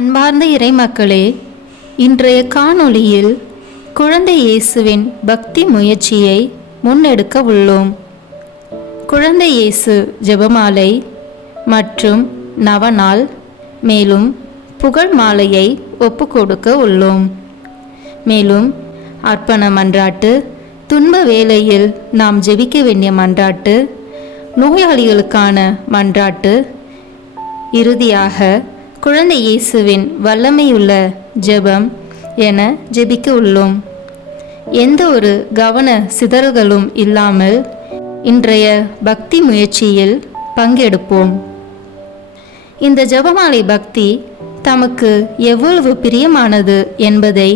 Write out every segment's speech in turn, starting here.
அன்பார்ந்த இறைமக்களே, இன்றைய காணொளியில் குழந்தை இயேசுவின் பக்தி முயற்சியை முன்னெடுக்க உள்ளோம். குழந்தை இயேசு ஜெபமாலை மற்றும் நவநாள் மேலும் புகழ் மாலையை ஒப்புக்கொடுக்க உள்ளோம். மேலும் அர்ப்பண மன்றாட்டு, துன்ப வேளையில் நாம் ஜெபிக்க வேண்டிய மன்றாட்டு, நோயாளிகளுக்கான மன்றாட்டு, இறுதியாக குழந்தை இயேசுவின் வல்லமையுள்ள ஜெபம் என ஜெபிக்க உள்ளோம். எந்த ஒரு கவன சிதறல்களும் இல்லாமல் இன்றைய பக்தி முயற்சியில் பங்கெடுப்போம். இந்த ஜெபமாலை பக்தி தமக்கு எவ்வளவு பிரியமானது என்பதை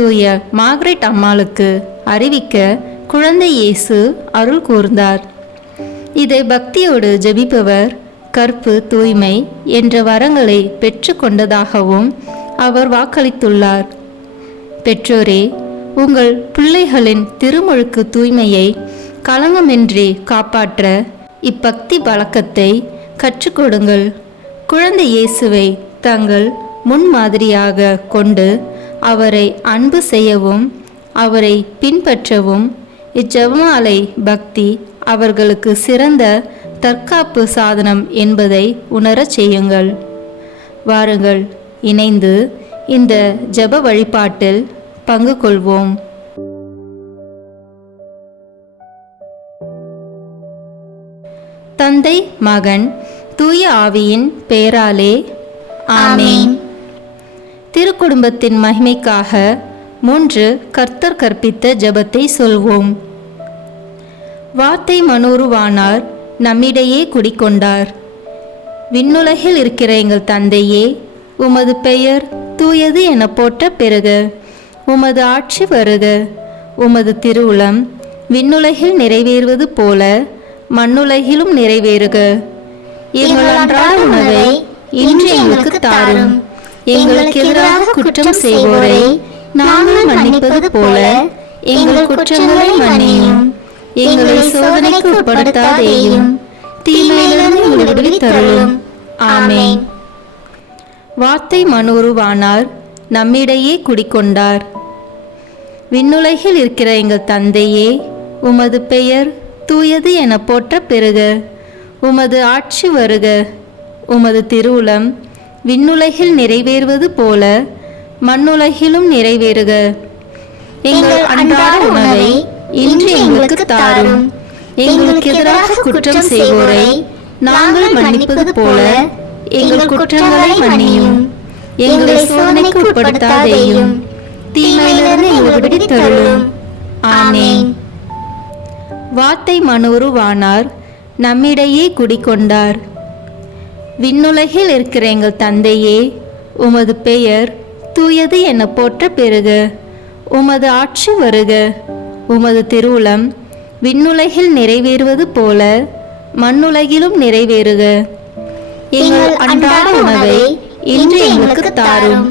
தூய மார்கரெட் அம்மாளுக்கு அறிவிக்க குழந்தை இயேசு அருள் கூர்ந்தார். இதை பக்தியோடு ஜெபிப்பவர் கற்பு, தூய்மை என்ற வரங்களை பெற்று கொண்டதாகவும் அவர் வாக்களித்துள்ளார். பெற்றோரே, உங்கள் பிள்ளைகளின் திருமுழுக்கு தூய்மையை களங்கமின்றி காப்பாற்ற இப்பக்தி பழக்கத்தை கற்றுக் கொடுங்கள். குழந்தை இயேசுவை தங்கள் முன்மாதிரியாக கொண்டு அவரை அன்பு செய்யவும் அவரை பின்பற்றவும் இச்செபமாலை பக்தி அவர்களுக்கு சிறந்த தற்காப்பு சாதனம் என்பதை உணரச் செய்யுங்கள். வாருங்கள், இணைந்து இந்த ஜெப வழிபாட்டில் பங்கு கொள்வோம். தந்தை, மகன், தூய ஆவியின் பெயராலே ஆமென். திருக்குடும்பத்தின் மகிமைக்காக 3 கர்த்தர் கற்பித்த ஜெபத்தை சொல்வோம். வார்த்தை மனோருவானார், நம்மிடையே குடிக்கொண்டார். விண்ணுலகில் இருக்கிற எங்கள் தந்தையே, உமது பெயர் தூயது என போற்ற பெறுக. உமது ஆட்சி வருக. உமது திருவுளம் விண்ணுலகில் நிறைவேறுவது போல மண்ணுலகிலும் நிறைவேறுக. எங்கள் அன்றாட உணவை இன்று எங்களுக்கு தாரும். எங்களுக்கு எதிராக குற்றம் செய்வோரை நாங்கள் மன்னிப்பது போல எங்கள் குற்றங்களை மன்னியும். எங்களை சோதனைக்கு உட்படுத்தாதேயும், தீமையிலிருந்து எங்களை விடுவித்தருளும். ஆமென். வார்த்தை மனோருவானார், நம்மிடையே குடிக்கொண்டார். விண்ணுலகில் இருக்கிற எங்கள் தந்தையே, உமது பெயர் தூயது என போற்ற பெறுக. உமது ஆட்சி வருக. உமது திருவுளம் விண்ணுலகில் நிறைவேறுவது போல மண்ணுலகிலும் நிறைவேறுக. எங்கள் அன்றாட உணவை இன்று எங்களுக்கு தாரும். எங்களுக்கு எதிராக குற்றம் செய்வோரை நாங்கள் மன்னிப்பது போல எங்கள் குற்றங்களை மன்னியும். எங்களை சோதனைக்கு உட்படுத்தாதேயும், தீமையிலிருந்து எங்களை விடுவித்தருளும். ஆமென். வார்த்தை மனோருவானார், நம்மிடையே குடிக்கொண்டார். விண்ணுலகில் இருக்கிற எங்கள் தந்தையே, உமது பெயர் தூயது என போற்ற பெறுக. உமது ஆட்சி வருக. உமது திருவுளம் விண்ணுலகில் நிறைவேறுவது போல மண்ணுலகிலும் நிறைவேறுக. எங்கள் அன்றாட உணவை இன்று எங்களுக்கு தாரும்.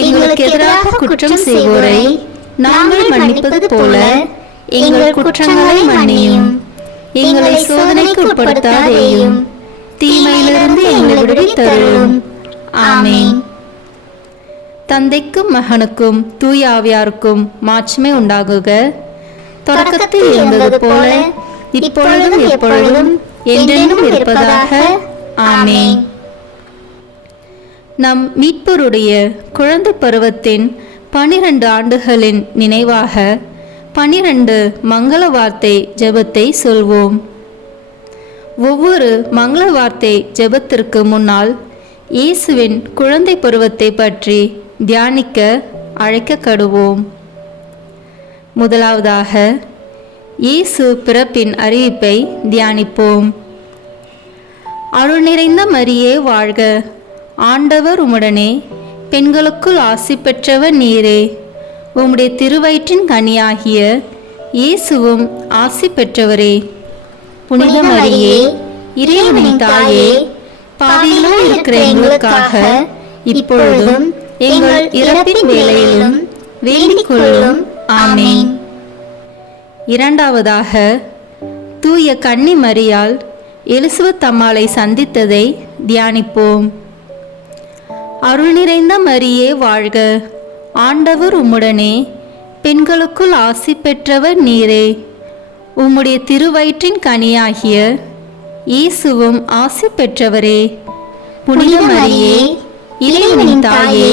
எங்களுக்கு எதிராக குற்றம் செய்வோரை நாங்கள் மன்னிப்பது போல எங்கள் குற்றங்களை மன்னியும். எங்களை சோதனைக்கு உட்படுத்தாதேயும், தீமையிலிருந்து எங்களை விடுவித்தருளும். ஆமென். தந்தைக்கும் மகனுக்கும் தூய ஆவியாருக்கும் மாட்சிமை உண்டாகுக. தொடக்கத்தில் இருந்தது போல இப்பொழுதும் எப்பொழுதும் என்றென்றும் இருப்பதாக. ஆமென். நம் மீட்பருடைய குழந்தை பருவத்தின் 12 ஆண்டுகளின் நினைவாக 12 மங்கள வார்த்தை ஜெபத்தை சொல்வோம். ஒவ்வொரு மங்கள வார்த்தை ஜெபத்திற்கு முன்னால் இயேசுவின் குழந்தை பருவத்தை பற்றி தியானிக்க அழைக்கப்படுவோம். முதலாவதாக இயேசு பிறப்பின் அறிவிப்பை தியானிப்போம். அருள் நிறைந்த மரியே வாழ்க, ஆண்டவர் உம்முடனே, பெண்களுக்குள் ஆசி பெற்றவர் நீரே. உம்முடைய திருவயிற்றின் கனியாகிய இயேசுவும் ஆசி பெற்றவரே. புனித மரியே, இறைவனின் தாயே, பாவிகளாய் இருக்கிற எங்களுக்காக இப்பொழுதும் எங்கள் இறப்பின் வேளையிலும் வேண்டிக் கொள்ளும். ஆமென். இரண்டாவதாக தூய கன்னி மரியாள் எலிசபெத் அம்மாளை சந்தித்ததை தியானிப்போம். அருள் நிறைந்த மரியே வாழ்க, ஆண்டவர் உம்முடனே, பெண்களுக்குள் ஆசி பெற்றவர் நீரே. உம்முடைய திருவயிற்றின் கனியாகிய இயேசுவும் ஆசி பெற்றவரே. புனித மரியே, இறைவனின் தாயே,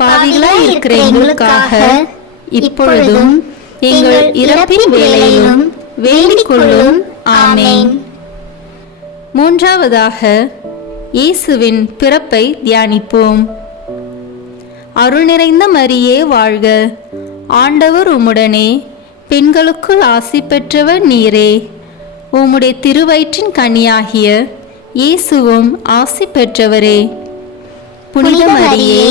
பாவிகளாய் இருக்கிற எங்களுக்காக இப்பொழுதும் எங்கள் இறப்பின் வேளையிலும் வேண்டிக் கொள்ளும். ஆமென். மூன்றாவதாக இயேசுவின் பிறப்பை தியானிப்போம். அருள் நிறைந்த மரியே வாழ்க, ஆண்டவர் உம்முடனே, பெண்களுக்குள் ஆசி பெற்றவர் நீரே. உம்முடைய திருவயிற்றின் கனியாகிய இயேசுவும் ஆசி பெற்றவரே. புனித மரியே,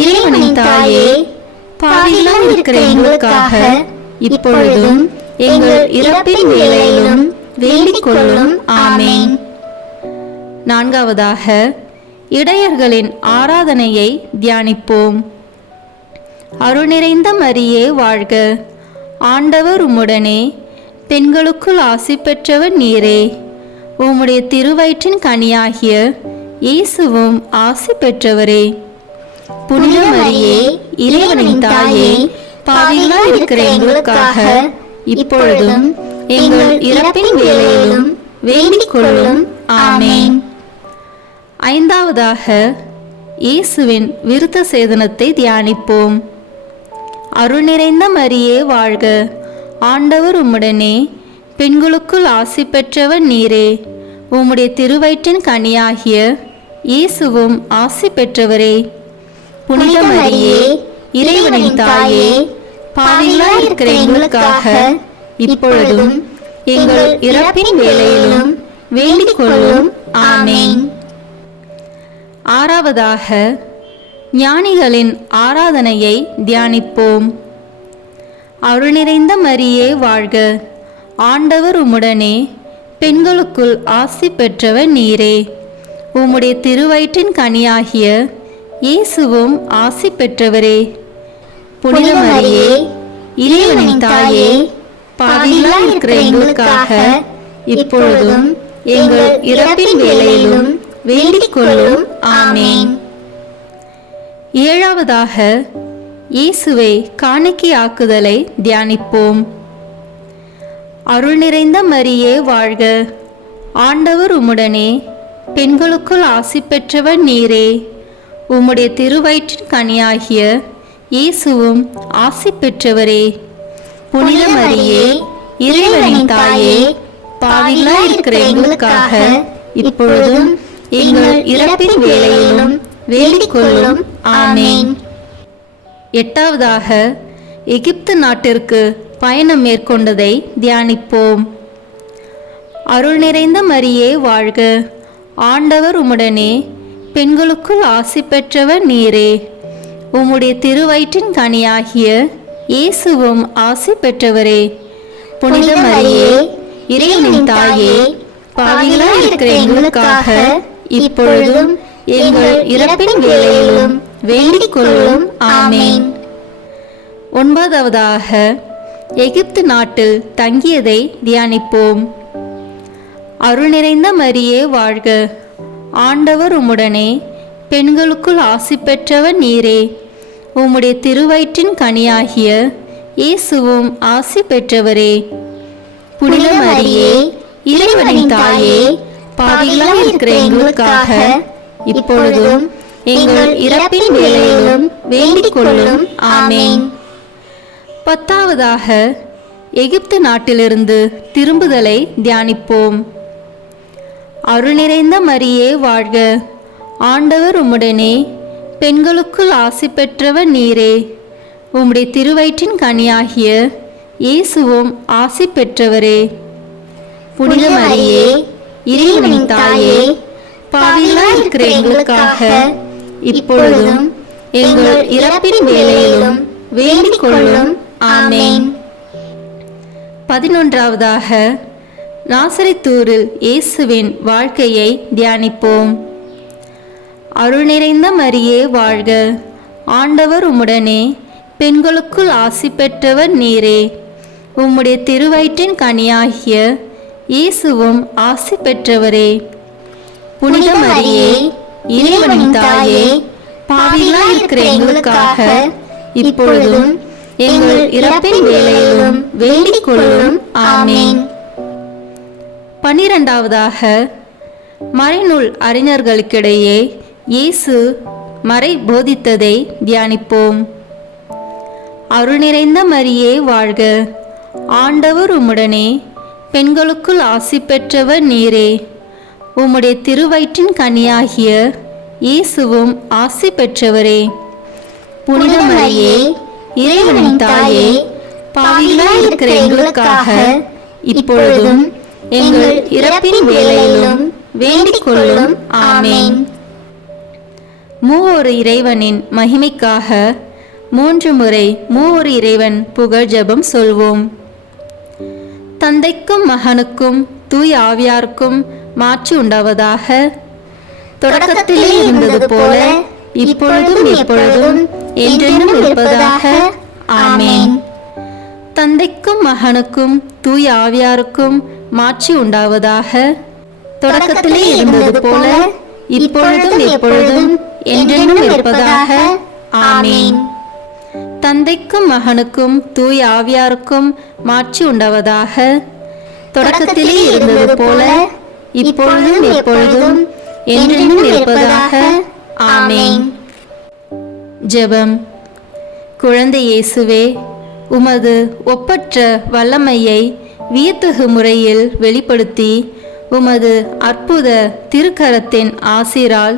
இறைவனின் தாயே, பாவிகளாய் இருக்கிற எங்களுக்காக இப்பொழுதும் எங்கள் இறப்பின் வேளையிலும் வேண்டிக் கொள்ளும். ஆமென். நான்காவதாக இடையர்களின் ஆராதனையை தியானிப்போம். அருள் நிறைந்த மரியே வாழ்க, ஆண்டவர் உம்முடனே, பெண்களுக்குள் ஆசி பெற்றவர் நீரே. உம்முடைய திருவயிற்றின் கனியாகிய இயேசுவும் ஆசி பெற்றவரே. புனித மரியே, இறைவனின் தாயே, பாவிகளாய் இருக்கிற எங்களுக்காக இப்பொழுதும் எங்கள் இறப்பின் வேளையிலும் வேண்டிக் கொள்ளும். ஆமென். ஐந்தாவதாக இயேசுவின் விருத்த சேதனத்தை தியானிப்போம். அருள் நிறைந்த மரியே வாழ்க, ஆண்டவர் உம்முடனே, பெண்களுக்குள் ஆசி பெற்றவர் நீரே. உம்முடைய திருவயிற்றின் கனியாகிய இயேசுவும் ஆசி பெற்றவரே. புனித மரியே, இறைவனின் தாயே, பாவிகளாய் இருக்கிற எங்களுக்காக இப்பொழுதும் எங்கள் இறப்பின் வேளையிலும் வேண்டிக் கொள்ளும். ஆமென். ஆறாவதாக ஞானிகளின் ஆராதனையை தியானிப்போம். அருள் நிறைந்த மரியே வாழ்க, ஆண்டவர் உம்முடனே, பெண்களுக்குள் ஆசி பெற்றவர் நீரே. உம்முடைய திருவயிற்றின் கனியாகிய இயேசுவும் ஆசி பெற்றவரே. புனித மரியே, இறைவனின் தாயே, பாவிகளாய் இருக்கிற எங்களுக்காக இப்பொழுதும் எங்கள் இறப்பின் வேளையிலும் வேண்டிக் கொள்ளும். ஆமென். ஏழாவதாக இயேசுவை காணிக்கையாக்குதலை தியானிப்போம். அருள் நிறைந்த மரியே வாழ்க, ஆண்டவர் உம்முடனே, பெண்களுக்குள் ஆசி பெற்றவர் நீரே. உம்முடைய திருவயிற்றின் கனியாகிய இயேசுவும் ஆசி பெற்றவரே. புனித மரியே, இறைவனின் தாயே, பாவிகளாய் இருக்கிற எங்களுக்காக இப்பொழுதும் எங்கள் இறப்பின் வேளையிலும் வேண்டிக் கொள்ளும். ஆமென். எட்டாவதாக எகிப்து நாட்டிற்கு பயணம் மேற்கொண்டதை தியானிப்போம். அருள் நிறைந்த மரியே வாழ்க, ஆண்டவர் உம்முடனே, பெண்களுக்குள் ஆசி பெற்றவர் நீரே. உம்முடைய திருவயிற்றின் கனியாகிய இயேசுவும் ஆசி பெற்றவரே. புனித மரியே, இறைவனின் தாயே, பாவிகளாய் இருக்கிற எங்களுக்காக இப்பொழுதும் எங்கள் இறப்பின் வேளையிலும் வேண்டிக் கொள்ளும். ஆமென். ஒன்பதாவதாக எகிப்து நாட்டில் தங்கியதை தியானிப்போம். அருள் நிறைந்த மரியே வாழ்க, ஆண்டவர் உம்முடனே, பெண்களுக்குள் ஆசி பெற்றவர் நீரே. உம்முடைய திருவயிற்றின் கனியாகிய இயேசுவும் ஆசி பெற்றவரே. புனித மரியே, இறைவனின் தாயே, பாவிகளாய் இருக்கிற எங்களுக்காக இப்பொழுதும் எங்கள் இறப்பின் வேளையிலும் வேண்டிக் கொள்ளும். ஆமென். பத்தாவதாக எகிப்து நாட்டிலிருந்து திரும்புதலை தியானிப்போம். அருள் நிறைந்த மரியே வாழ்க, ஆண்டவர் உம்முடனே, பெண்களுக்குள் ஆசி பெற்றவர் நீரே. உம்முடைய திருவயிற்றின் கனியாகிய இயேசுவும் ஆசி பெற்றவரே. புனித மரியே, இறைவனின் தாயே, பாவிகளாய் இருக்கிற எங்களுக்காக இப்பொழுதும் எங்கள் இறப்பின் வேளையிலும் வேண்டிக் கொள்ளும். ஆமென். 11ஆவதாக நாசரேத்தூரில் இயேசுவின் வாழ்க்கையை தியானிப்போம். அருள் நிறைந்த மரியே வாழ்க, ஆண்டவர் உம்முடனே, பெண்களுக்குள் ஆசி பெற்றவர் நீரே. உம்முடைய திருவயிற்றின் கனியாகிய இயேசுவும் ஆசி பெற்றவரே. புனித மரியே, இறைவனின் தாயே, பாவிகளாய் இருக்கிற எங்களுக்காக இப்பொழுதும் எங்கள் இறப்பின் வேளையிலும் வேண்டிக் கொள்ளும். ஆமேன். 12வதாக, மறைநூல் அறிஞர்களுக்கிடையே இயேசு மறை போதித்ததை தியானிப்போம். அருள் நிறைந்த மரியே வாழ்க, ஆண்டவர் உம்முடனே, பெண்களுக்குள் ஆசி பெற்றவர் நீரே, உம்முடைய திருவயிற்றின் கனியாகிய இயேசுவும் ஆசி பெற்றவரே. புனித மரியே, இறைவனின் தாயே, பாவிகளாய் இருக்கிற எங்களுக்காக இப்பொழுதும் எங்கள் இறப்பின் வேளையிலும் வேண்டிக் கொள்ளும். ஆமேன். மூவொரு இறைவனின் மகிமைக்காக 3 முறை மூவொரு இறைவன் புகழ் ஜெபம் சொல்வோம். தந்தைக்கும் மகனுக்கும் தூய ஆவியாருக்கும் மாட்சி உண்டாவதாக. தொடக்கத்திலே இருந்தது போல இப்பொழுதும் எப்பொழுதும் என்றென்றும் இருப்பதாக. ஆமேன். தந்தைக்கும் மகனுக்கும் தூய ஆவியாருக்கும் மாட்சி உண்டாவதாக. தொடக்கத்திலே இருந்தது போல இப்பொழுதும் எப்பொழுதும் என்றென்றும் இருப்பதாக. ஆமேன். தந்தைக்கும் மகனுக்கும் தூய ஆவியாருக்கும் மாட்சி உண்டாவதாக. தொடக்கத்திலே இருந்தது போல இப்பொழுதும் எப்பொழுதும் என்றென்றும் இருப்பதாக. ஆமேன். ஜெபம். குழந்தை இயேசுவே, உமது ஒப்பற்ற வல்லமையை வியத்தகு முறையில் வெளிப்படுத்தி உமது அற்புத திருக்கரத்தின் ஆசிரால்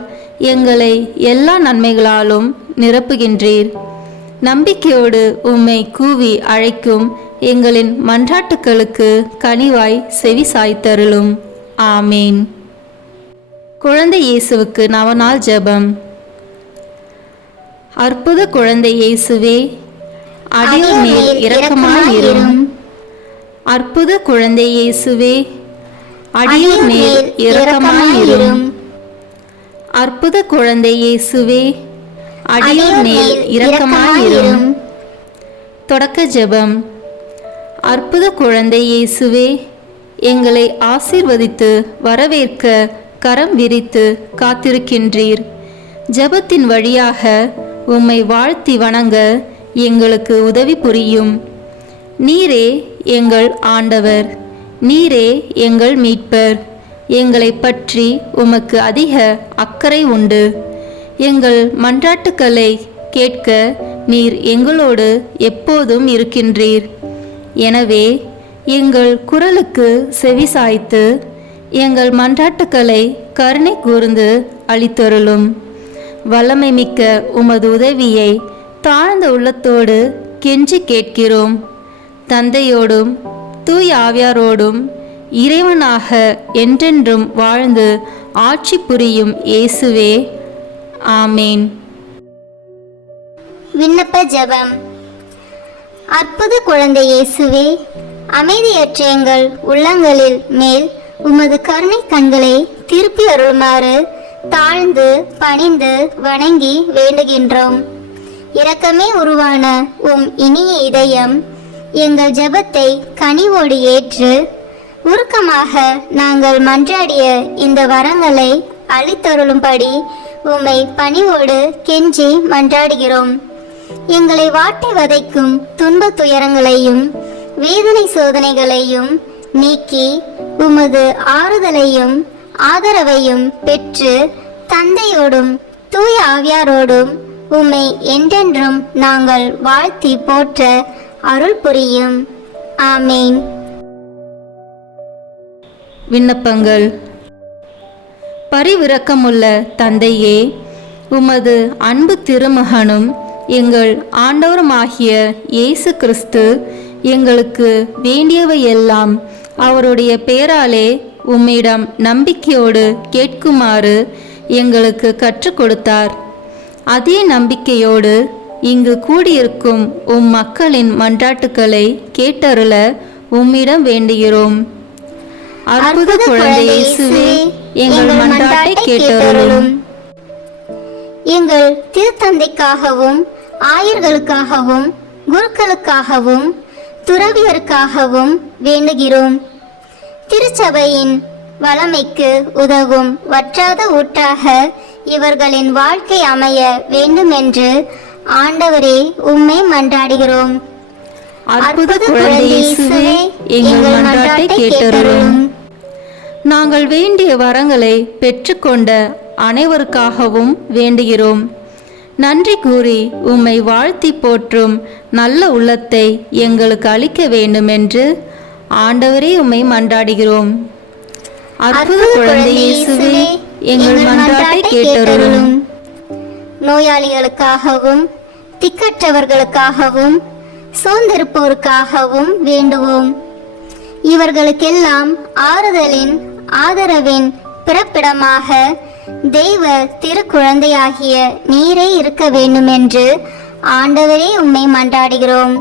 எங்களை எல்லா நன்மைகளாலும் நிரப்புகின்றீர். நம்பிக்கையோடு உம்மை கூவி அழைக்கும் எங்களின் மன்றாட்டுக்களுக்கு கனிவாய் செவி சாய்த்தருளும். ஆமேன். குழந்தை இயேசுவுக்கு நவநாள் ஜெபம். அற்புத குழந்தை இயேசுவே, அடியோர் மேல் இரக்கமாயிரும். அற்புத குழந்தை இயேசுவே, அடியோர் மேல் இரக்கமாயிரும். அற்புத குழந்தை இயேசுவே, அடியோர் மேல் இரக்கமாயிரும். தொடக்க ஜெபம். அற்புத குழந்தை இயேசுவே, எங்களை ஆசீர்வதித்து வரவேற்க கரம் விரித்து காத்திருக்கின்றீர். ஜெபத்தின் வழியாக உம்மை வாழ்த்தி வணங்க எங்களுக்கு உதவி புரியும். நீரே எங்கள் ஆண்டவர், நீரே எங்கள் மீட்பர். எங்களை பற்றி உமக்கு அதிக அக்கறை உண்டு. எங்கள் மன்றாட்டுக்களை கேட்க நீர் எங்களோடு எப்போதும் இருக்கின்றீர். எனவே எங்கள் குரலுக்கு செவி சாய்த்து எங்கள் மன்றாட்டுக்களை கருணை கூர்ந்து அளித்தருளும். வல்லமை மிக்க உமது உதவியை தாழ்ந்த உள்ளத்தோடு கெஞ்சி கேட்கிறோம். தந்தையோடும் தூய ஆவியாரோடும் இறைவனாக என்றென்றும் வாழ்ந்து ஆட்சி புரியும் இயேசுவே. ஆமேன். விண்ணப்ப ஜெபம். அற்புத குழந்தை இயேசுவே, அமைதியற்ற எங்கள் உள்ளங்களில் மேல் உமது கருணை கண்களை திருப்பி அருளுமாறு தாழ்ந்து பணிந்து வணங்கி வேண்டுகின்றோம். இரக்கமே உருவான உம் இனிய இதயம் எங்கள் ஜெபத்தை கனிவோடு ஏற்று உருக்கமாக நாங்கள் மன்றாடிய இந்த வரங்களை அளித்தருளும்படி உம்மை பணிவோடு கெஞ்சி மன்றாடுகிறோம். எங்களை வாட்டி வதைக்கும் துன்ப துயரங்களையும் வேதனை சோதனைகளையும் நீக்கி உமது ஆறுதலையும் ஆதரவையும் பெற்று தந்தையோடும் தூய ஆவியாரோடும் உம்மை என்றென்றும் நாங்கள் வாழ்த்தி போற்ற அருள் புரியும். ஆமேன். விண்ணப்பங்கள். பரிவிரக்கமுள்ள தந்தையே, உமது அன்பு திருமகனும் எங்கள் ஆண்டவருமாகிய இயேசு கிறிஸ்து எங்களுக்கு வேண்டியவையெல்லாம் அவருடைய பேராலே உம்மிடம் நம்பிக்கையோடு கேட்குமாறு எங்களுக்கு கற்றுக் கொடுத்தார். அதே நம்பிக்கையோடு இங்கு கூடியிருக்கும் உம் மக்களின் மன்றாட்டுக்களை கேட்டருள உம்மிடம் வேண்டுகிறோம். அற்புத குழந்தை இயேசுவே, எங்கள் மன்றாட்டை கேட்டருளும். எங்கள் திருத்தந்தைக்காகவும் ஆயர்களுக்காகவும் குருக்களுக்காகவும் துறவியருக்காகவும் வேண்டுகிறோம். திருச்சபையின் வளமைக்கு உதவும் வற்றாத ஊற்றாக இவர்களின் வாழ்க்கை அமைய வேண்டுமென்று ஆண்டவரே உம்மை மன்றாடுகிறோம். அற்புத குழந்தை இயேசுவே, எங்கள் மன்றாட்டை கேட்டருளும். நாங்கள் வேண்டிய வரங்களை பெற்றுக்கொண்ட அனைவருக்காகவும் வேண்டுகிறோம். நன்றி கூறி உம்மை வாழ்த்தி போற்றும் நல்ல உள்ளத்தை எங்களுக்கு அளிக்க வேண்டுமென்று ஆண்டவரே உம்மை மன்றாடுகிறோம். அற்புத குழந்தை இயேசுவே, எங்கள் மன்றாட்டை கேட்டருளும். நோயாளிகளுக்காகவும் திக்கற்றவர்களுக்காகவும் சோர்ந்திருப்போருக்காகவும் வேண்டுவோம். இவர்களுக்கெல்லாம் ஆறுதலின் ஆதரவின் பிறப்பிடமாக தெய்வ திருக்குழந்தையாகிய நீரே இருக்க வேண்டுமென்று ஆண்டவரே உம்மை மன்றாடுகிறோம்.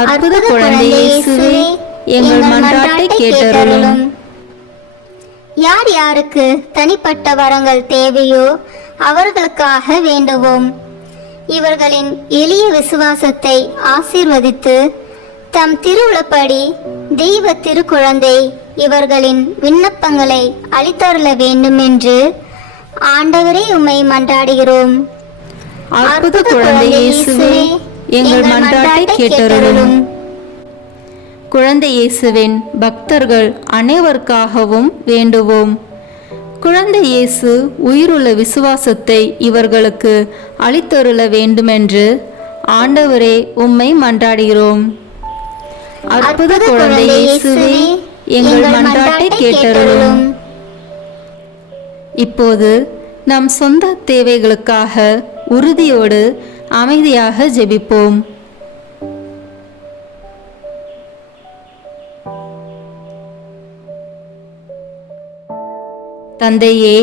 அற்புத குழந்தை இயேசுவே, எங்கள் மன்றாட்டை கேட்டருளும். யார் யாருக்கு தனிப்பட்ட வரங்கள் தேவையோ அவர்களுக்காக வேண்டுவோம். இவர்களின் எளிய விசுவாசத்தை ஆசீர்வதித்து தம் திருவுளப்படி தெய்வ திருக்குழந்தை இவர்களின் விண்ணப்பங்களை அளித்தருள வேண்டும் என்று ஆண்டவரே உம்மை மன்றாடுகிறோம். அற்புத குழந்தை இயேசுவே, எங்கள் மன்றாட்டை கேட்டருளும். குழந்தை இயேசுவின் பக்தர்கள் அனைவருக்காகவும் வேண்டுவோம். குழந்தை இயேசு உயிருள்ள விசுவாசத்தை இவர்களுக்கு அளித்தருள வேண்டுமென்று ஆண்டவரே உம்மை மன்றாடுகிறோம். அற்புத குழந்தை இயேசுவே, எங்கள் மன்றாட்டை கேட்டருளும். இப்போது நம் சொந்த தேவைகளுக்காக உறுதியோடு அமைதியாக ஜெபிப்போம். தந்தையே,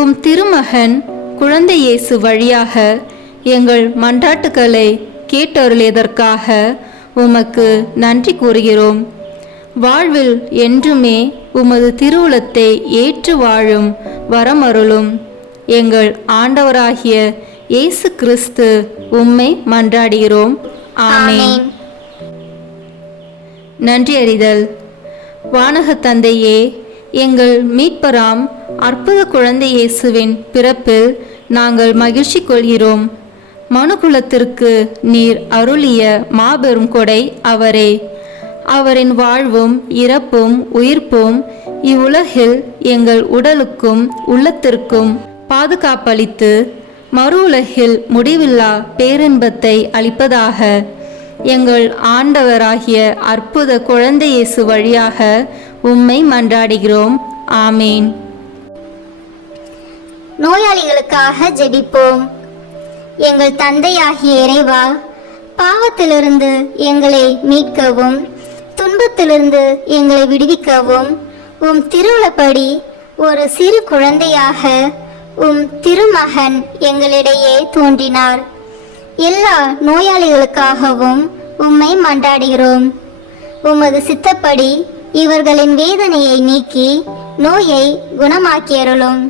உம் திருமகன் குழந்தை இயேசு வழியாக எங்கள் மன்றாட்டுக்களை கேட்டருளியதற்காக உமக்கு நன்றி கூறுகிறோம். வாழ்வில் என்றுமே உமது திருவுளத்தை ஏற்று வாழும் வரமருளும். எங்கள் ஆண்டவராகிய இயேசு கிறிஸ்து உம்மை மன்றாடுகிறோம். ஆமென். நன்றி அறிதல். வானக தந்தையே, எங்கள் மீட்பராம் அற்புத குழந்தை இயேசுவின் பிறப்பில் நாங்கள் மகிழ்ச்சி கொள்கிறோம். மனுக்குலத்திற்கு நீர் அருளிய மாபெரும் கொடை அவரே. அவரின் வாழ்வும் இறப்பும் உயிர்ப்பும் இவ்வுலகில் எங்கள் உடலுக்கும் உள்ளத்திற்கும் பாதுகாப்பளித்து மறு உலகில் முடிவில்லா பேரின்பத்தை அளிப்பதாக எங்கள் ஆண்டவராகிய அற்புத குழந்தை இயேசு வழியாக உம்மை மன்றாடுகிறோம். ஆமீன். நோயாளிகளுக்காக ஜெபிப்போம். எங்கள் தந்தையாகிய இறைவா, பாவத்திலிருந்து எங்களை மீட்கவும் துன்பத்திலிருந்து எங்களை விடுவிக்கவும் உம் திருவுளப்படி ஒரு சிறு குழந்தையாக உம் திருமகன் எங்களிடையே தோன்றினார். எல்லா நோயாளிகளுக்காகவும் உம்மை மன்றாடுகிறோம். உமது சித்தப்படி இவர்களின் வேதனையை நீக்கி நோயை குணமாக்கியருளும்.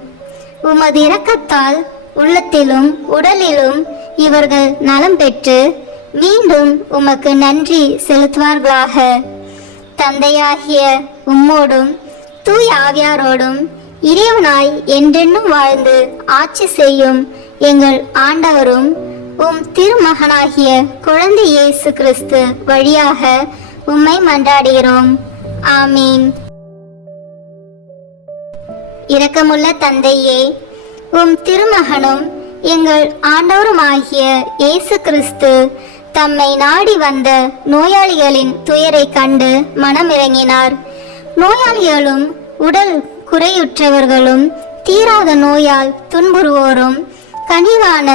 உமது இரக்கத்தால் உள்ளத்திலும் உடலிலும் இவர்கள் நலம் பெற்று மீண்டும் உமக்கு நன்றி செலுத்துவார்களாக. தந்தையாகிய உம்மோடும் தூய ஆவியாரோடும் இறைவனாய் என்றென்னும் வாழ்ந்து ஆட்சி செய்யும் எங்கள் ஆண்டவரும் உம் திருமகனாகிய குழந்தை இயேசு கிறிஸ்து வழியாக உம்மை மன்றாடுகிறோம். ஆமீன். இரக்கமுள்ள தந்தையே, உம் திருமகனும் எங்கள் ஆண்டவருமாகிய இயேசு கிறிஸ்து தம்மை நாடி வந்த நோயாளிகளின் துயரை கண்டு மனமிறங்கினார். நோயாளிகளும் உடல் குறையுற்றவர்களும் தீராத நோயால் துன்புறுவோரும் கனிவான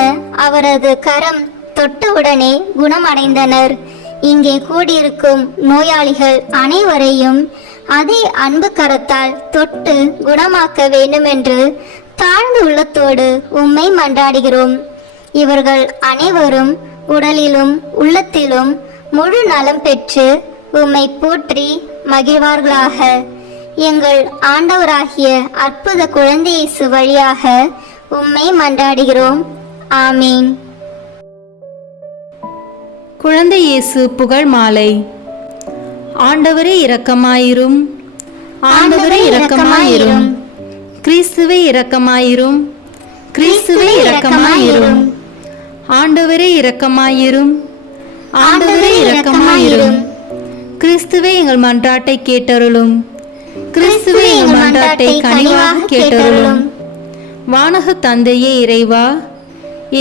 அவரது கரம் தொட்டவுடனே குணமடைந்தனர். இங்கே கூடியிருக்கும் நோயாளிகள் அனைவரையும் அதே அன்பு கரத்தால் தொட்டு குணமாக்க வேண்டுமென்று தாழ்ந்த உள்ளத்தோடு உம்மை மன்றாடுகிறோம். இவர்கள் அனைவரும் உடலிலும் உள்ளத்திலும் முழு நலம் பெற்று உம்மை போற்றி மகிழ்வார்களாக. எங்கள் ஆண்டவராகிய அற்புத குழந்தை இயேசு வழியாக உம்மை மன்றாடுகிறோம். ஆமீன். குழந்தை இயேசு புகழ் மாலை. ஆண்டவரே இரக்கமாயிரும், ஆண்டவரே இரக்கமாயிரும், கிறிஸ்துவே இரக்கமாயிரும், கிறிஸ்துவே இரக்கமாயிரும். ஆண்டவரே இரக்கமாயிரும். ஆண்டவரே இரக்கமாயிரும். கிறிஸ்துவே எங்கள் மன்றாட்டை கேட்டருளும். கிறிஸ்துவே எங்கள் மன்றாட்டை கனிவாக கேட்டருளும். வானக தந்தையே இறைவா,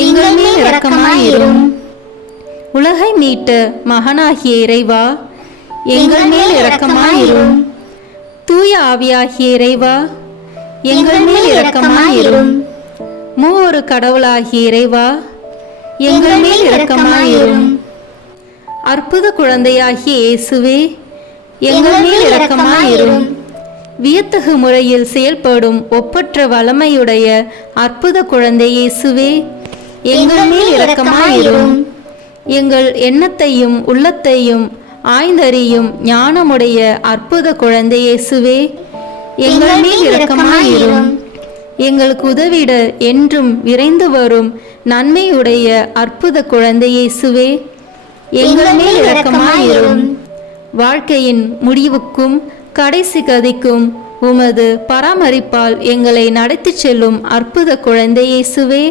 எங்கள் மேல் இரக்கமாயிரும். உலகை மீட்ட மகனாகிய இறைவா, எங்கள் மேல் இரக்கமாயிரும். தூய ஆவியாகிய இறைவா, எங்கள் மேல் இரக்கமாயிரும். மூவொரு கடவுளாகிய இறைவா, எங்கள் மேல் இரக்கமாயிரும். அற்புத குழந்தையாகிய இயேசுவே, எங்கள் மேல் இரக்கமாயிரும். வியத்தகு முறையில் செயல்படும் ஒப்பற்ற வல்லமையுடைய அற்புத குழந்தை இயேசுவே, எங்கள் மேல் இரக்கமாயிரும். எங்கள் எண்ணத்தையும் உள்ளத்தையும் ஆய்ந்தறியும் ஞானமுடைய அற்புத குழந்தை இயேசுவே, எங்கள் மேல் இரக்கமாயிரும். எங்களுக்கு உதவிட என்றும் விரைந்து வரும் நன்மையுடைய அற்புத குழந்தை இயேசுவே, எங்கள் மேல் இரக்கமாயிரும். வாழ்க்கையின் முடிவுக்கும் கடைசி கதிக்கும் உமது பராமரிப்பால் எங்களை நடத்தி செல்லும் அற்புத குழந்தை இயேசுவே,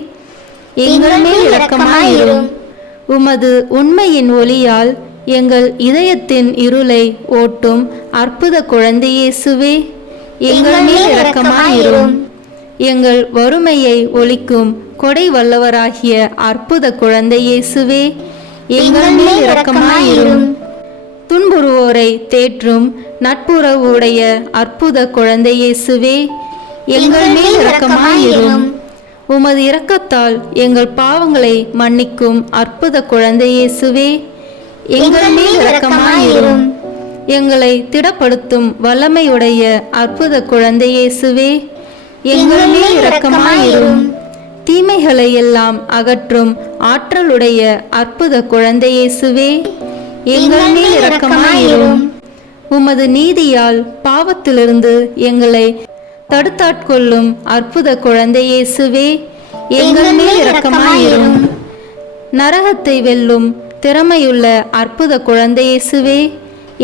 எங்கள் மேல் இரக்கமாயிரும். உமது உண்மையின் ஒளியால் எங்கள் இதயத்தின் இருளை ஓட்டும் அற்புத குழந்தை இயேசுவே, எங்கள் மேல் இரக்கமாயிரும். எங்கள் வறுமையை ஒழிக்கும் கொடை வல்லவராகிய அற்புத குழந்தை இயேசுவே, எங்கள் மேல் இரக்கமாயிரும். துன்புறுவோரை தேற்றும் நட்புறவுடைய அற்புத குழந்தை இயேசுவே, எங்கள் மேல் இரக்கமாயிரும். உமது இரக்கத்தால் எங்கள் பாவங்களை மன்னிக்கும் அற்புத குழந்தை இயேசுவே, எங்கள் மேல் இரக்கமாயிரும். எங்களை திடப்படுத்தும் வல்லமையுடைய அற்புத குழந்தை இயேசுவே, எங்கள் மேல் இரக்கமாயிரும். தீமைகளை எல்லாம் அகற்றும் ஆற்றலுடைய அற்புத குழந்தை இயேசுவே, எங்கள் மேல் இரக்கமாயிரும். உமது நீதியால் பாவத்திலிருந்து எங்களை தடுத்தாட்கொள்ளும் அற்புத குழந்தை இயேசுவே, எங்கள் மேல் இரக்கமாயிரும். நரகத்தை வெல்லும் திறமையுள்ள அற்புத குழந்தை இயேசுவே,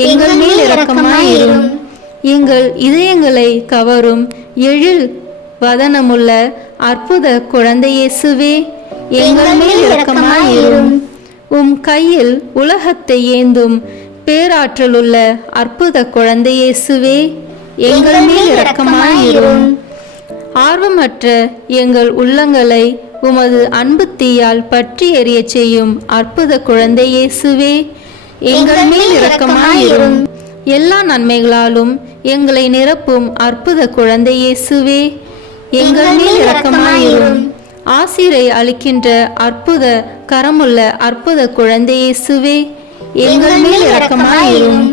எங்கள் மேல் இரக்கமாயிரும். எங்கள் இதயங்களை கவரும் எழில் வதனமுள்ள அற்புத குழந்தை இயேசுவே, எங்கள் மேல் இரக்கமாயிரும். உம் கையில் உலகத்தை ஏந்தும் பேராற்றலுள்ள அற்புத குழந்தை இயேசுவே, எங்கள் மேல் இரக்கமாயிரும். ஆர்வமற்ற எங்கள் உள்ளங்களை உமது அன்பு தீயால் பற்றி எரிய செய்யும் அற்புத குழந்தை இயேசுவே, எங்கள் மேல் இரக்கமாயிரும். எல்லா நன்மைகளாலும் எங்களை நிரப்பும் அற்புத குழந்தை இயேசுவே, எங்கள் மேல் இரக்கமாயிரும். ஆசிரை அளிக்கின்ற அற்புத கரமுள்ள அற்புத குழந்தை இயேசுவே, எங்கள் மேல் இரக்கமாயிரும்.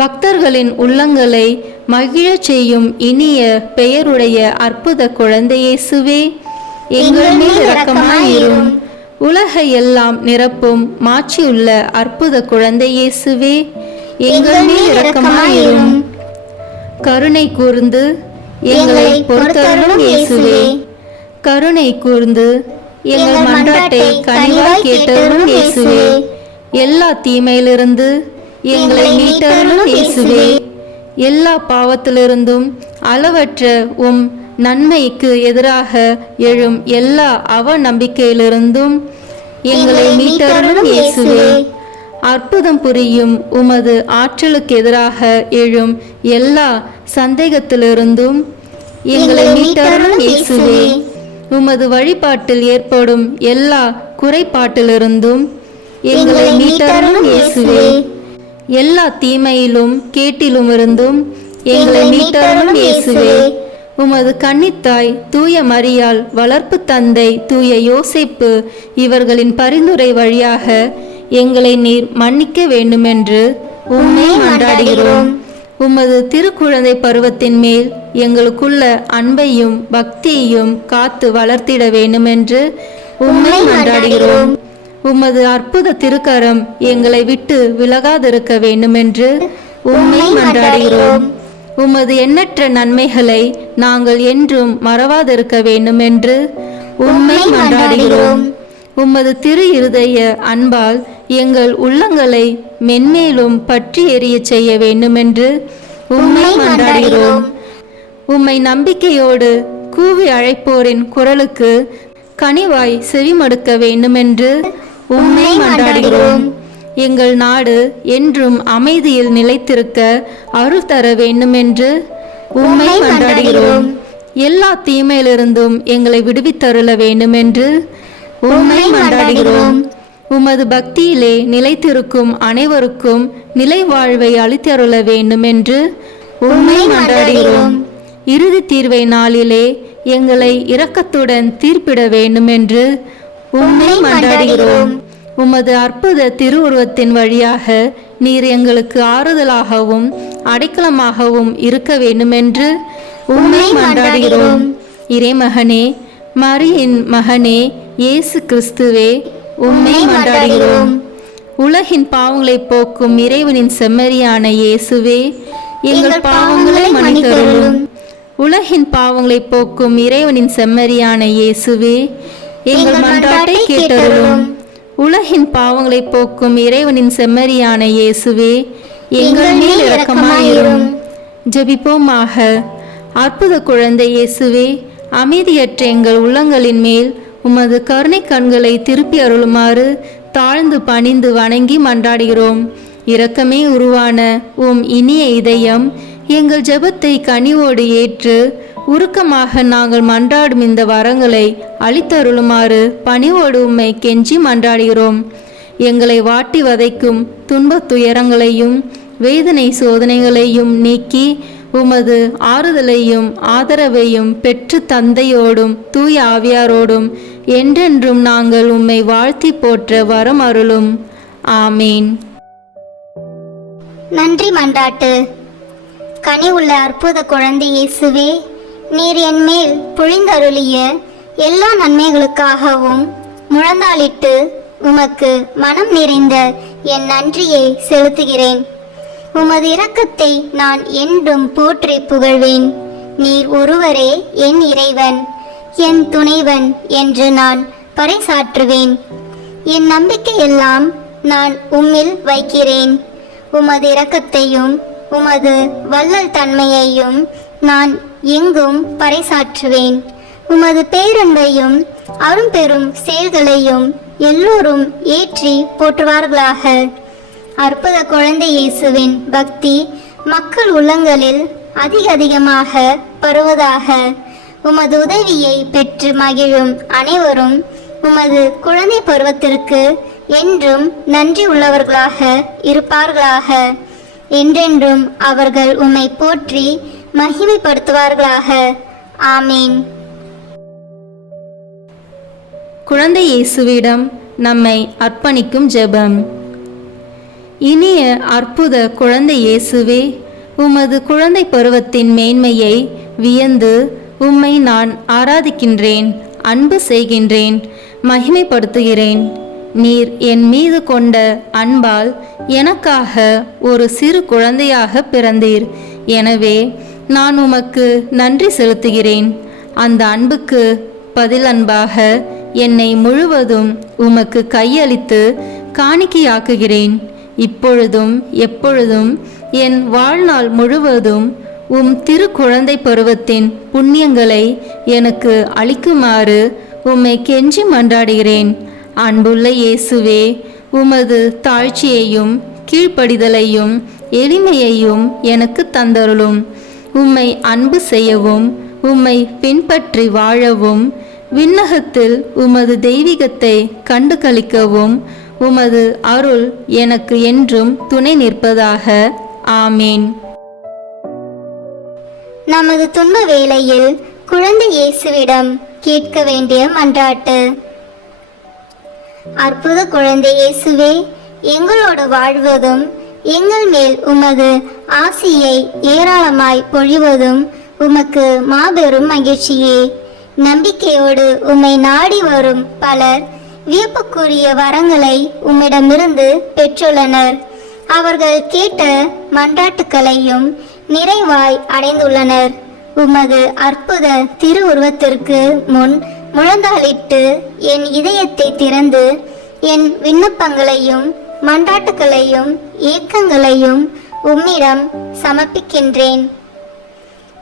பக்தர்களின் உள்ளங்களை மகிழச் செய்யும் இனிய பெயருடைய அற்புத குழந்தை இயேசுவே, எங்கள் மேல் இரக்கமாயிரும். உலகை எல்லாம் நிரப்பும் மாட்சியுள்ள அற்புத குழந்தை இயேசுவே, எங்கள் மேல் இரக்கமாயிரும். கருணை கூர்ந்து எங்களை பொறுத்தருளும் இயேசுவே, கருணை கூர்ந்து எங்கள் மன்றாட்டை கனிவாய் கேட்டருளும் இயேசுவே, எல்லா தீமையிலிருந்து எங்களை மீட்டருளும் இயேசுவே, எல்லா பாவத்திலிருந்தும் அளவற்ற உம் நன்மைக்கு எதிராக எழும் எல்லா அவநம்பிக்கையிலிருந்தும் எங்களை மீட்டருளும் இயேசுவே, அற்புதம் புரியும் உமது ஆற்றலுக்கு எதிராக எழும் எல்லா சந்தேகத்திலிருந்தும் எங்களை மீட்டருளும் இயேசுவே, உமது வழிபாட்டில் ஏற்படும் எல்லா குறைபாட்டிலிருந்தும் எங்களை மீட்டருளும் இயேசுவே, எல்லா தீமையிலும் கேட்டிலும் இருந்தும் எங்களை மீட்டருளும் இயேசுவே, உமது கன்னித்தாய் தூய மரியாள், வளர்ப்பு தந்தை தூய யோசேப்பு இவர்களின் பரிந்துரை வழியாக எங்களை நீர் மன்னிக்க வேண்டுமென்று உம்மை மன்றாடுகிறோம். உமது திருக்குழந்தை பருவத்தின் மேல் எங்களுக்குள்ள அன்பையும் பக்தியையும் காத்து வளர்த்திட வேண்டுமென்று உம்மை மன்றாடுகிறோம். உமது அற்புத திருக்கரம் எங்களை விட்டு விலகாதிருக்க வேண்டுமென்று உம்மை மன்றாடுகிறோம். உமது எண்ணற்ற நன்மைகளை நாங்கள் என்றும் மறவாதிருக்க வேண்டுமென்று உம்மை மன்றாடுகிறோம். உமது திரு இருதய அன்பால் எங்கள் உள்ளங்களை மென்மேலும் பற்றி எரிய செய்ய வேண்டுமென்று உம்மை மன்றாடுகிறோம். உம்மை நம்பிக்கையோடு கூவி அழைப்போரின் குரலுக்கு கனிவாய் செவிமடுக்க வேண்டுமென்று உம்மை மன்றாடுகிறோம். எங்கள் நாடு என்றும் அமைதியில் நிலைத்திருக்க அருள் தர வேண்டுமென்று உம்மை மன்றாடுகிறோம். எல்லா தீமையிலிருந்தும் எங்களை விடுவித்தருள வேண்டுமென்று உம்மை மன்றாடுகிறோம். உமது பக்தியிலே நிலைத்திருக்கும் அனைவருக்கும் நிலை வாழ்வை அளித்தருள வேண்டுமென்று உம்மை மன்றாடுகிறோம். இறுதி தீர்வை நாளிலே எங்களை இரக்கத்துடன் தீர்ப்பிட வேண்டுமென்று உம்மை மன்றாடுகிறோம். உமது அற்புத திருவுருவத்தின் வழியாக நீர் எங்களுக்கு ஆறுதலாகவும் அடைக்கலமாகவும் இருக்க வேண்டுமென்று உம்மை மன்றாடுகிறோம். இறைமகனே, மரியின் மகனே, இயேசு கிறிஸ்துவே, உம்மை மன்றாடுகிறோம். உலகின் பாவங்களை போக்கும் இறைவனின் செம்மறியான இயேசுவே, எங்கள் பாவங்களை மன்னித்தருளும். உலகின் பாவங்களை போக்கும் இறைவனின் செம்மறியான இயேசுவே, எங்கள் மன்றாட்டை கேட்டருளும். உலகின் பாவங்களை போக்கும் இறைவனின் செம்மறியான இயேசுவே, எங்கள் மேல் இரக்கமாயிரும். ஜெபிப்போமாக. அற்புத குழந்தை இயேசுவே, அமைதியற்ற எங்கள் உள்ளங்களின் மேல் உமது கருணை கண்களை திருப்பி அருளுமாறு தாழ்ந்து பணிந்து வணங்கி மன்றாடுகிறோம். இரக்கமே உருவான உம் இனிய இதயம் எங்கள் ஜெபத்தை கனிவோடு ஏற்று உருக்கமாக நாங்கள் மன்றாடும் இந்த வரங்களை அளித்தருளுமாறு பணிவோடு உம்மை கெஞ்சி மன்றாடுகிறோம். எங்களை வாட்டி வதைக்கும் துன்பத் துயரங்களையும் வேதனை சோதனைகளையும் நீக்கி உமது ஆறுதலையும் ஆதரவையும் பெற்று தந்தையோடும் தூய ஆவியாரோடும் என்றென்றும் நாங்கள் உம்மை வாழ்த்தி போற்ற வரம் அருளும். ஆமீன். நன்றி மன்றாட்டு. கனி உள்ள அற்புத குழந்தை இயேசுவே, நீர் என் மேல் பொழிந்தருளிய எல்லா நன்மைகளுக்காகவும் முழந்தாளிட்டு உமக்கு மனம் நிறைந்த என் நன்றியை செலுத்துகிறேன். உமது இரக்கத்தை நான் என்றும் போற்றி புகழ்வேன். நீர் ஒருவரே என் இறைவன், என் துணைவன் என்று நான் பறைசாற்றுவேன். என் நம்பிக்கையெல்லாம் நான் உம்மில் வைக்கிறேன். உமது இரக்கத்தையும் உமது வள்ளல் தன்மையையும் நான் எங்கும் பறைசாற்றுவேன். உமது பேரன்பையும் அரும்பெரும் செயல்களையும் எல்லோரும் ஏற்றி போற்றுவார்களாக. அற்புத குழந்தை இயேசுவின் பக்தி மக்கள் உள்ளங்களில் அதிகமாக பரவுவதாக. உமது உதவியை பெற்று மகிழும் அனைவரும் உமது குழந்தை பருவத்திற்கு என்றும் நன்றி உள்ளவர்களாக இருப்பார்களாக. என்றென்றும் அவர்கள் உம்மை போற்றி மகிமைப்படுத்துவார்களாக. ஆமீன். குழந்தை இயேசுவிடம் நம்மை அர்ப்பணிக்கும் ஜெபம். இனிய அற்புத குழந்தை இயேசுவே, உமது குழந்தை பருவத்தின் மேன்மையை வியந்து உம்மை நான் ஆராதிக்கின்றேன், அன்பு செய்கின்றேன், மகிமைப்படுத்துகிறேன். நீர் என் மீது கொண்ட அன்பால் எனக்காக ஒரு சிறு குழந்தையாக பிறந்தீர். எனவே நான் உமக்கு நன்றி செலுத்துகிறேன். அந்த அன்புக்கு பதில் அன்பாக என்னை முழுவதும் உமக்கு கையளித்து காணிக்கையாக்குகிறேன். இப்பொழுதும் எப்பொழுதும் என் வாழ்நாள் முழுவதும் உம் திரு குழந்தை பருவத்தின் புண்ணியங்களை எனக்கு அளிக்குமாறு உம்மை கெஞ்சி மன்றாடுகிறேன். அன்புள்ள இயேசுவே, உமது தாழ்ச்சியையும் கீழ்ப்படிதலையும் எளிமையையும் எனக்கு தந்தருளும். உம்மை அன்பு செய்யவும் உம்மை பின்பற்றி வாழவும் விண்ணகத்தில் உமது தெய்வீகத்தை கண்டு களிக்கவும் உமது அருள் எனக்கு என்றும் துணை நிற்பதாக. ஆமீன். நமது துன்ப வேளையில் குழந்தை இயேசுவிடம் கேட்க வேண்டிய மன்றாட்டு. அற்புத குழந்தை இயேசுவே, எங்களோடு வாழ்வதும் எங்கள் மேல் உமது ஆசியை ஏராளமாய் பொழிவதும் உமக்கு மாபெரும் மகிழ்ச்சியே. நம்பிக்கையோடு உம்மை நாடி வரும் பலர் வியப்புக்குரிய வரங்களை உம்மிடமிருந்து பெற்றுள்ளனர். அவர்கள் கேட்ட மன்றாட்டுக்களையும் நிறைவாய் அடைந்துள்ளனர். உமது அற்புத திருவுருவத்திற்கு முன் முழந்தாளிட்டு என் இதயத்தை திறந்து என் விண்ணப்பங்களையும் மன்றாட்டுக்களையும் ஏக்கங்களையும் உம்மிடம் சமர்ப்பிக்கின்றேன்.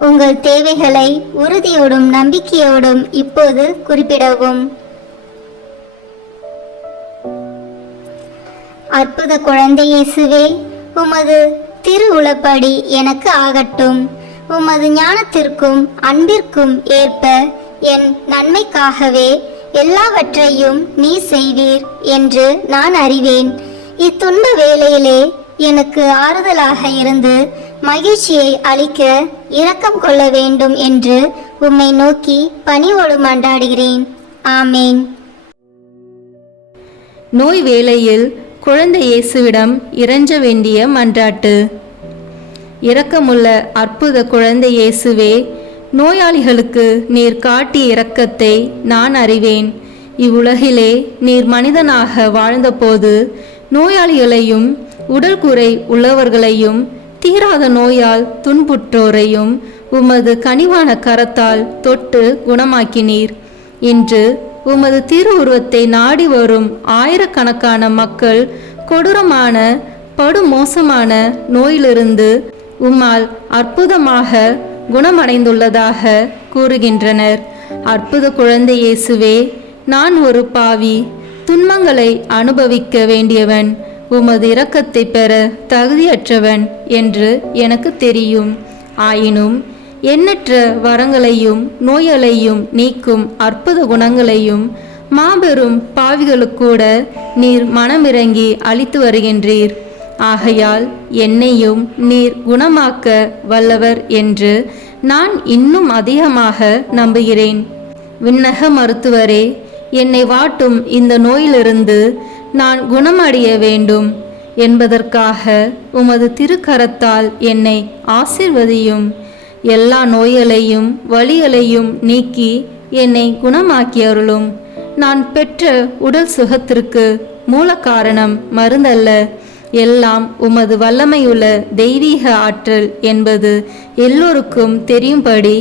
உங்கள் தேவைகளை உறுதியோடும் நம்பிக்கையோடும் இப்போது குறிப்பிடவும். அற்புத குழந்தை இயேசுவே, உமது திருவுளப்படி எனக்கு ஆகட்டும். உமது ஞானத்திற்கும் அன்பிற்கும் ஏற்ப என் நன்மைக்காகவே எல்லாவற்றையும் நீ செய்வீர் என்று நான் அறிவேன். இத்துன்ப வேளையிலே எனக்கு ஆறுதலாக இருந்து மகிழ்ச்சியை அளிக்க இரக்கம் கொள்ள வேண்டும் என்று உம்மை நோக்கி பணிவோடு மன்றாடுகிறேன். ஆமேன். நோய் வேளையில் குழந்தை இயேசுவிடம் இறைஞ்ச வேண்டிய மன்றாட்டு. இரக்கமுள்ள அற்புத குழந்தை இயேசுவே, நோயாளிகளுக்கு நீர் காட்டிய இரக்கத்தை நான் அறிவேன். இவ்வுலகிலே நீர் மனிதனாக வாழ்ந்தபோது நோயாளிகளையும் உடல் குறை உள்ளவர்களையும் தீராத நோயால் துன்புற்றோரையும் உமது கனிவான கரத்தால் தொட்டு குணமாக்கினீர். இன்று உமது திருவுருவத்தை நாடி வரும் ஆயிரக்கணக்கான மக்கள் கொடூரமான படுமோசமான நோயிலிருந்து உம்மால் அற்புதமாக குணமடைந்துள்ளதாக கூறுகின்றனர். அற்புத குழந்தை இயேசுவே, நான் ஒரு பாவி, துன்பங்களை அனுபவிக்க வேண்டியவன், உமது இரக்கத்தை பெற தகுதியற்றவன் என்று எனக்கு தெரியும். ஆயினும் எண்ணற்ற வரங்களையும் நோய்களையும் நீக்கும் அற்புத குணங்களையும் மாபெரும் பாவிகளுக்கூட நீர் மனமிறங்கி அளித்து வருகின்றீர். ஆகையால் என்னையும் நீர் குணமாக்க வல்லவர் என்று நான் இன்னும் அதிகமாக நம்புகிறேன். விண்ணக மருத்துவரே, என்னை வாட்டும் இந்த நோயிலிருந்து நான் குணமடைய வேண்டும் என்பதற்காக உமது திருக்கரத்தால் என்னை ஆசீர்வதியும். எல்லா நோய்களையும் வலிகளையும் நீக்கி என்னை குணமாக்கி அருளும். நான் பெற்ற உடல் சுகத்திற்கு மூல காரணம் மருந்தல்ல, எல்லாம் உமது வல்லமையுள்ள தெய்வீக ஆற்றல் என்பது எல்லோருக்கும் தெரியும்படி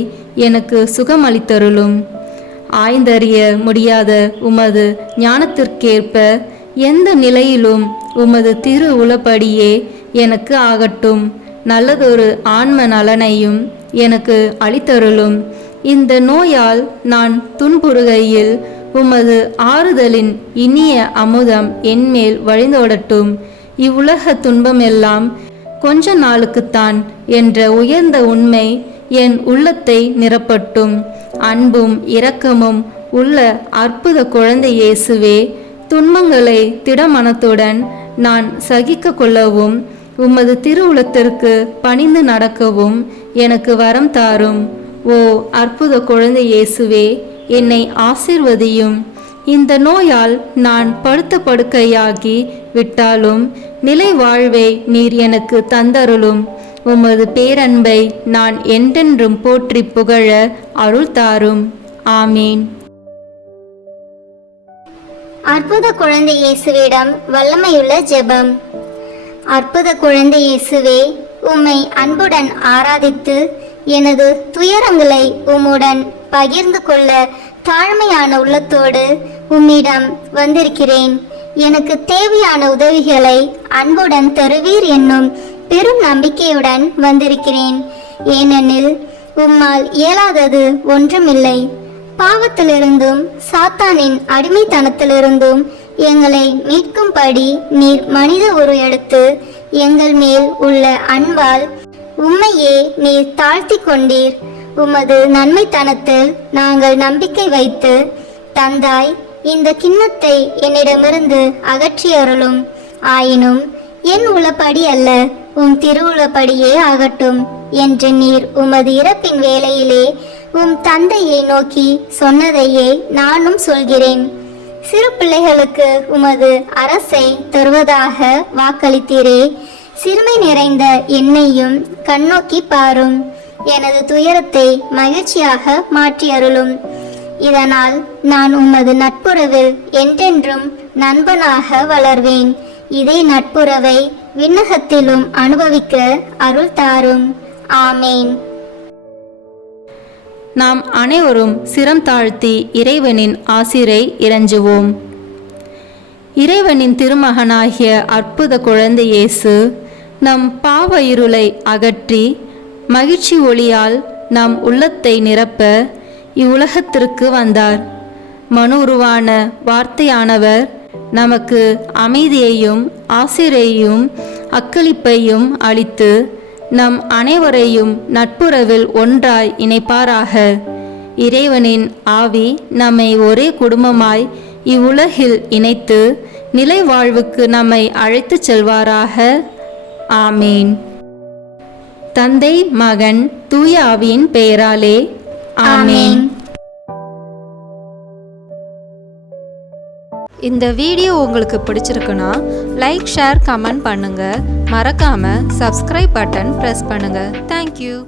எனக்கு சுகமளித்தருளும். ஆய்ந்தறிய முடியாத உமது ஞானத்திற்கேற்ப எந்த நிலையிலும் உமது திரு உளப்படியே எனக்கு ஆகட்டும். நல்லதொரு ஆன்ம நலனையும் எனக்கு அளித்தருளும். இந்த நோயால் நான் துன்புறுகையில் உமது ஆறுதலின் இனிய அமுதம் என்மேல் வழிந்தோடட்டும். இவ்வுலக துன்பமெல்லாம் கொஞ்ச நாளுக்குத்தான் என்ற உயர்ந்த உண்மை என் உள்ளத்தை நிரப்பட்டும். அன்பும் இரக்கமும் உள்ள அற்புத குழந்தை இயேசுவே, துன்பங்களை திடமனத்துடன் நான் சகிக்க கொள்ளவும் உமது திருவுளத்திற்கு பணிந்து நடக்கவும் எனக்கு வரம் தாரும். ஓ அற்புத குழந்தை இயேசுவே, என்னை ஆசீர்வதியும். இந்த நோயால் நான் படுத்த படுக்கையாகி விட்டாலும் நிலை வாழ்வை நீர் எனக்கு தந்தருளும். உமது பேரன்பை நான் என்றென்றும் போற்றி புகழ அருள் தாரும். ஆமீன். அற்புத குழந்தை இயேசுவிடம் வல்லமையுள்ள ஜெபம். அற்புத குழந்தை இயேசுவே, உம்மை அன்புடன் ஆராதித்து எனது துயரங்களை உம்முடன் பகிர்ந்து கொள்ள தாழ்மையான உள்ளத்தோடு உம்மிடம் வந்திருக்கிறேன். எனக்கு தேவையான உதவிகளை அன்புடன் தருவீர் என்னும் பெரும் நம்பிக்கையுடன் வந்திருக்கிறேன். ஏனெனில் உம்மால் இயலாதது ஒன்றுமில்லை. பாவத்திலிருந்தும் சாத்தானின் அடிமைத்தனத்திலிருந்தும் எங்களை மீட்கும்படி நீர் மனித உரு எடுத்து எங்கள் மேல் உள்ள அன்பால் உம்மையே நீர் தாழ்த்தி கொண்டீர். உமது நன்மைத்தனத்தில் நாங்கள் நம்பிக்கை வைத்து தந்தாய். இந்த கிண்ணத்தை என்னிடமிருந்து அகற்றி அருளும். ஆயினும் என் உளப்படி அல்ல, உம் திருவுளப்படியே ஆகட்டும் என்று நீர் உமது இறப்பின் வேளையிலே உம் தந்தையை நோக்கி சொன்னதையே நானும் சொல்கிறேன். சிறு பிள்ளைகளுக்கு உமது அரசை தருவதாக வாக்களித்தீரே. சிறுமை நிறைந்த என்னையும் கண்ணோக்கி பாரும். எனது துயரத்தை மகிழ்ச்சியாக மாற்றி அருளும். இதனால் நான் உமது நட்புறவில் என்றென்றும் நண்பனாக வளர்வேன். இதே நட்புறவை விண்ணகத்திலும் அனுபவிக்க அருள் தாரும். ஆமேன். நாம் அனைவரும் சிரம் தாழ்த்தி இறைவனின் ஆசிரை இறைஞ்சுவோம். இறைவனின் திருமகனாகிய அற்புத குழந்தை இயேசு நம் பாவ இருளை அகற்றி மகிழ்ச்சி ஒளியால் நம் உள்ளத்தை நிரப்ப இவ்வுலகத்திற்கு வந்தார். மனு உருவான வார்த்தையானவர் நமக்கு அமைதியையும் ஆசிரியையும் அக்களிப்பையும் அளித்து நம் அனைவரையும் நட்புறவில் ஒன்றாய் இணைப்பாராக. இறைவனின் ஆவி நம்மை ஒரே குடும்பமாய் இவ்வுலகில் இணைத்து நிலை வாழ்வுக்கு நம்மை அழைத்துச் செல்வாராக. ஆமீன். தந்தை, மகன், தூய ஆவியின் பெயராலே ஆமீன். இந்த வீடியோ உங்களுக்கு பிடிச்சிருக்குன்னா லைக், ஷேர், கமெண்ட் பண்ணுங்க. மறக்காம சப்ஸ்கிரைப் பட்டன் பிரஸ் பண்ணுங்க. தேங்க்யூ.